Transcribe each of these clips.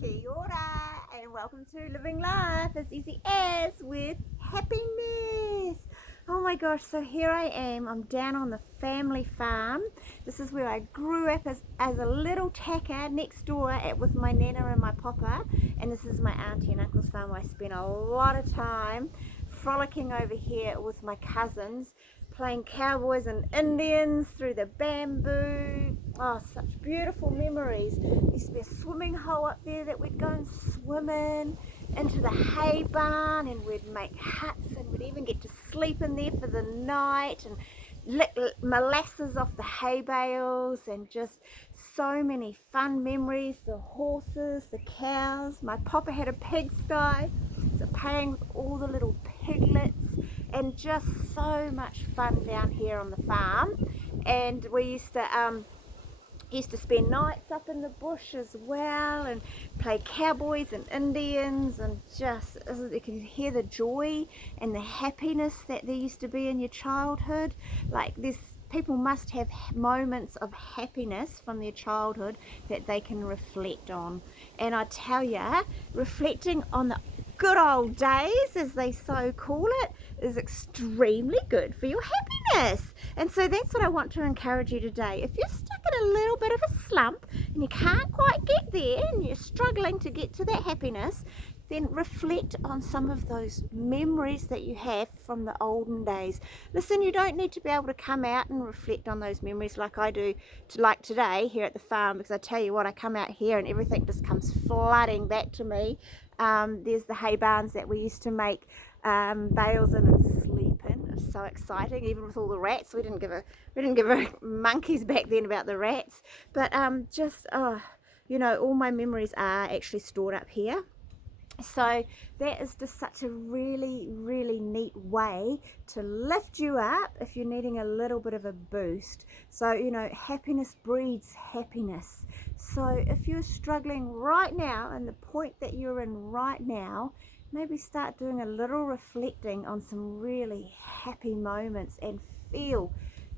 Kia ora, and welcome to Living Life as Easy As with Happiness. Oh my gosh, so here I am. I'm down on the family farm. This is where I grew up as a little tacker next door with my nana and my papa. And this is my auntie and uncle's farm. I spent a lot of time frolicking over here with my cousins, playing cowboys and Indians through the bamboo. Oh, such beautiful memories. There used to be a swimming hole up there that we'd go and swim into the hay barn, and we'd make huts, and we'd even get to sleep in there for the night and lick molasses off the hay bales, and just so many fun memories. The horses, the cows. My papa had a pigsty, so playing with all the little piglets, and just so much fun down here on the farm. And we used to spend nights up in the bush as well and play cowboys and Indians, and just you can hear the joy and the happiness that there used to be in your childhood. Like, this people must have moments of happiness from their childhood that they can reflect on. And I tell ya, reflecting on the good old days, as they so call it, is extremely good for your happiness. And so that's what I want to encourage you today. If you're stuck in a little bit of a slump and you can't quite get there and you're struggling to get to that happiness, then reflect on some of those memories that you have from the olden days. Listen, you don't need to be able to come out and reflect on those memories like I do, like today here at the farm, because I tell you what, I come out here and everything just comes flooding back to me. There's the hay barns that we used to make bales in and sleep in. It's so exciting, even with all the rats. We didn't give a monkeys back then about the rats, but all my memories are actually stored up here. So that is just such a really, really neat way to lift you up if you're needing a little bit of a boost. So, happiness breeds happiness. So if you're struggling right now, and the point that you're in right now, maybe start doing a little reflecting on some really happy moments, and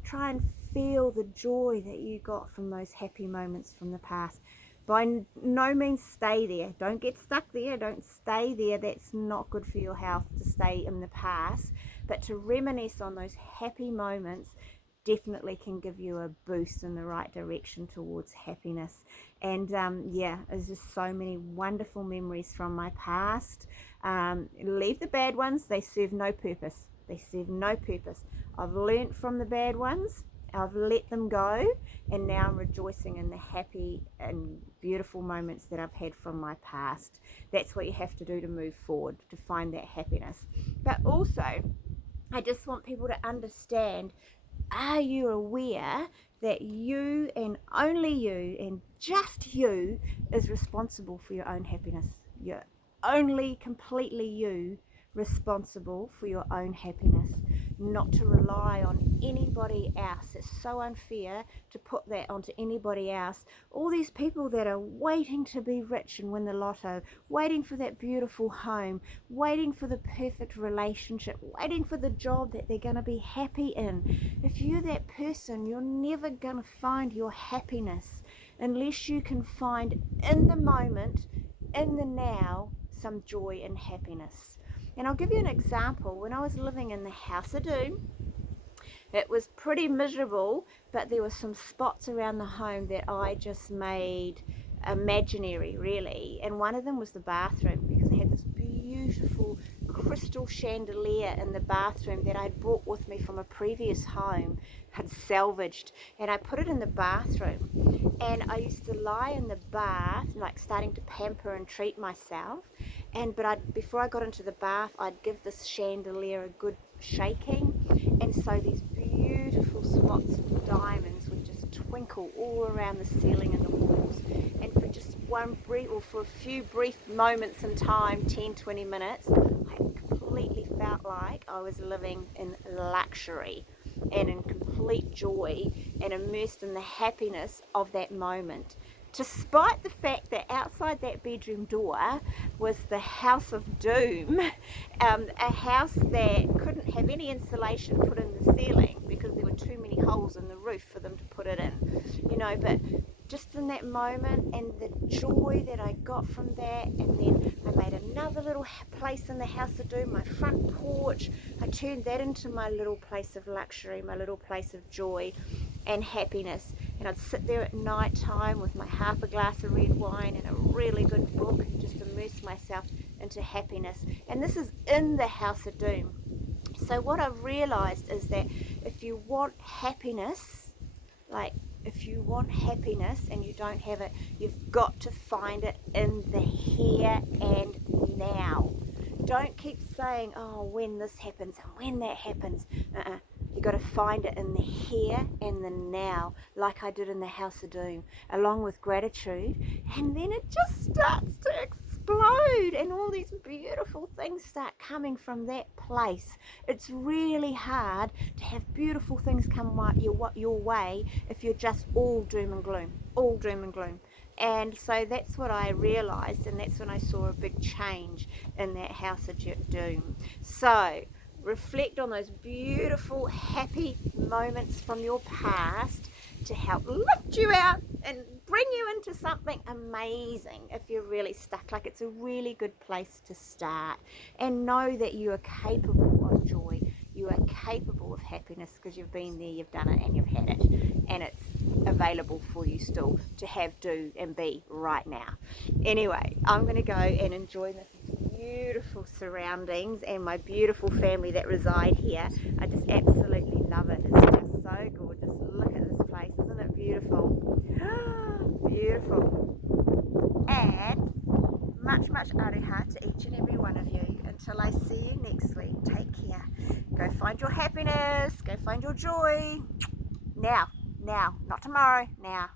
try and feel the joy that you got from those happy moments from the past. By no means stay there. Don't get stuck there. Don't stay there. That's not good for your health to stay in the past. But to reminisce on those happy moments definitely can give you a boost in the right direction towards happiness. And there's just so many wonderful memories from my past. Leave the bad ones. They serve no purpose. I've learnt from the bad ones. I've let them go, and now I'm rejoicing in the happy and beautiful moments that I've had from my past. That's what you have to do to move forward, to find that happiness. But also, I just want people to understand, are you aware that you, and only you, and just you, is responsible for your own happiness? You're only completely you responsible for your own happiness, not to rely on anybody else. It's so unfair to put that onto anybody else. All these people that are waiting to be rich and win the lotto, waiting for that beautiful home, waiting for the perfect relationship, waiting for the job that they're going to be happy in. If you're that person, you're never going to find your happiness unless you can find in the moment, in the now, some joy and happiness. And I'll give you an example. When I was living in the House of Doom, it was pretty miserable, but there were some spots around the home that I just made imaginary, really. And one of them was the bathroom, because I had this beautiful crystal chandelier in the bathroom that I'd brought with me from a previous home, had salvaged, and I put it in the bathroom. And I used to lie in the bath, like starting to pamper and treat myself. But before I got into the bath, I'd give this chandelier a good shaking, and so these beautiful spots of diamonds would just twinkle all around the ceiling and the walls. And for just for a few brief moments in time, 10-20 minutes, I completely felt like I was living in luxury and in complete joy, and immersed in the happiness of that moment. Despite the fact that outside that bedroom door was the House of Doom, a house that couldn't have any insulation put in the ceiling because there were too many holes in the roof for them to put it in, you know. But just in that moment and the joy that I got from that, and then I made another little place in the house to do my front porch. I turned that into my little place of luxury, my little place of joy and happiness. And I'd sit there at night time with my half a glass of red wine and a really good book and just immerse myself into happiness. And this is in the House of Doom. So what I've realized is that if you want happiness, like if you want happiness and you don't have it, you've got to find it in the here and now. Don't keep saying, oh, when this happens and when that happens. You've got to find it in the here and the now, like I did in the House of Doom, along with gratitude. And then it just starts to explode and all these beautiful things start coming from that place. It's really hard to have beautiful things come your way if you're just all doom and gloom, all doom and gloom. And so that's what I realized, and that's when I saw a big change in that House of Doom. So reflect on those beautiful, happy moments from your past to help lift you out and bring you into something amazing if you're really stuck. Like, it's a really good place to start. And know that you are capable of joy. You are capable of happiness because you've been there, you've done it, and you've had it. And it's available for you still to have, do, and be right now. Anyway, I'm going to go and enjoy this beautiful surroundings and my beautiful family that reside here. I just absolutely love it. It's just so gorgeous. Look at this place. Isn't it beautiful? Beautiful. And much aroha to each and every one of you. Until I see you next week, take care. Go find your happiness. Go find your joy. Now, not tomorrow, now.